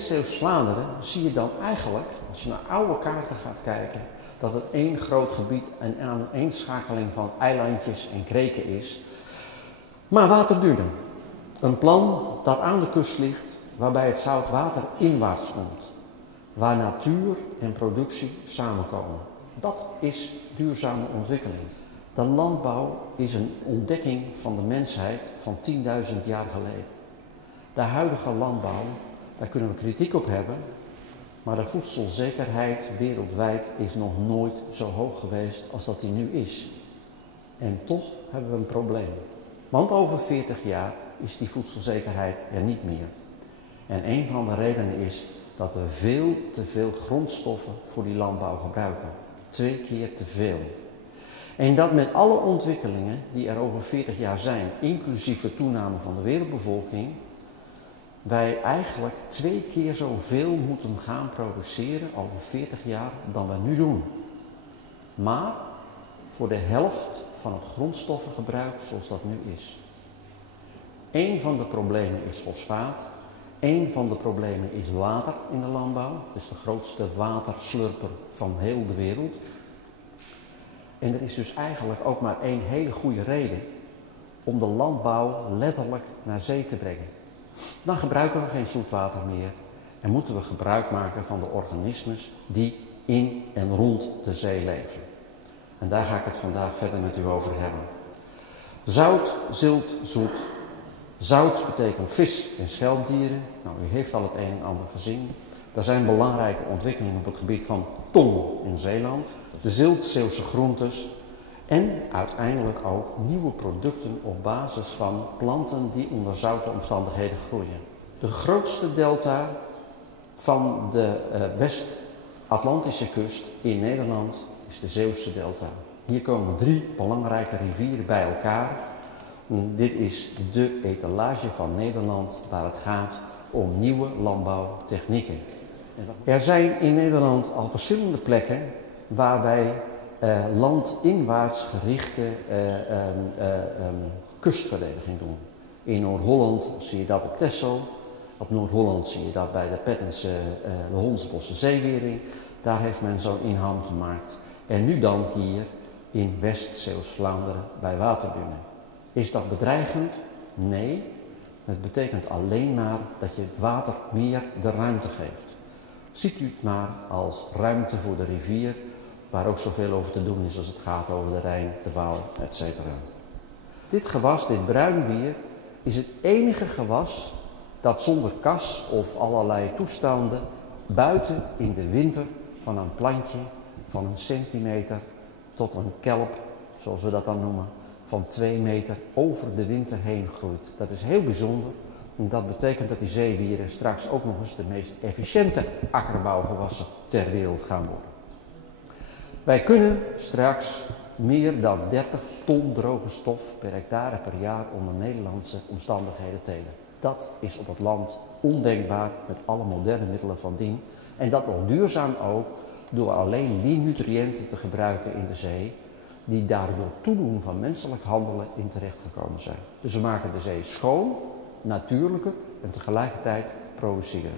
West-Zeeuws-Vlaanderen zie je dan eigenlijk, als je naar oude kaarten gaat kijken, dat het één groot gebied en een aaneenschakeling van eilandjes en kreken is. Maar waterdunne. Een plan dat aan de kust ligt, waarbij het zoutwater inwaarts komt. Waar natuur en productie samenkomen. Dat is duurzame ontwikkeling. De landbouw is een ontdekking van de mensheid van 10.000 jaar geleden. De huidige landbouw, daar kunnen we kritiek op hebben, maar de voedselzekerheid wereldwijd is nog nooit zo hoog geweest als dat die nu is. En toch hebben we een probleem. Want over 40 jaar is die voedselzekerheid er niet meer. En een van de redenen is dat we veel te veel grondstoffen voor die landbouw gebruiken. 2 keer te veel. En dat met alle ontwikkelingen die er over 40 jaar zijn, inclusief de toename van de wereldbevolking, wij eigenlijk 2 keer zoveel moeten gaan produceren over 40 jaar dan we nu doen. Maar voor de helft van het grondstoffengebruik zoals dat nu is. Eén van de problemen is fosfaat. Eén van de problemen is water in de landbouw. Het is de grootste waterslurper van heel de wereld. En er is dus eigenlijk ook maar één hele goede reden om de landbouw letterlijk naar zee te brengen. Dan gebruiken we geen zoetwater meer en moeten we gebruik maken van de organismes die in en rond de zee leven. En daar ga ik het vandaag verder met u over hebben. Zout, zilt, zoet. Zout betekent vis en schelpdieren. Nou, u heeft al het een en ander gezien. Er zijn belangrijke ontwikkelingen op het gebied van tong in Zeeland. De zilt, Zeeuwse groentes. En uiteindelijk ook nieuwe producten op basis van planten die onder zoute omstandigheden groeien. De grootste delta van de West-Atlantische kust in Nederland is de Zeeuwse delta. Hier komen 3 belangrijke rivieren bij elkaar. Dit is de etalage van Nederland waar het gaat om nieuwe landbouwtechnieken. Er zijn in Nederland al verschillende plekken waar wij landinwaarts gerichte kustverdediging doen. In Noord-Holland zie je dat op Texel. Op Noord-Holland zie je dat bij de Pettense, de Hondsbosse zeewering. Daar heeft men zo'n inham gemaakt. En nu dan hier in West-Zeeuws-Vlaanderen bij waterdunne. Is dat bedreigend? Nee. Het betekent alleen maar dat je het water meer de ruimte geeft. Ziet u het maar als ruimte voor de rivier, waar ook zoveel over te doen is als het gaat over de Rijn, de Waal, etc. Dit gewas, dit bruinbier, is het enige gewas dat zonder kas of allerlei toestanden buiten in de winter van een plantje van 1 centimeter tot een kelp, zoals we dat dan noemen, van 2 meter over de winter heen groeit. Dat is heel bijzonder. En dat betekent dat die zeewieren straks ook nog eens de meest efficiënte akkerbouwgewassen ter wereld gaan worden. Wij kunnen straks meer dan 30 ton droge stof per hectare per jaar onder Nederlandse omstandigheden telen. Dat is op het land ondenkbaar met alle moderne middelen van dien. En dat nog duurzaam ook door alleen die nutriënten te gebruiken in de zee die daardoor toedoen van menselijk handelen in terechtgekomen zijn. Dus we maken de zee schoon, natuurlijker en tegelijkertijd produceren.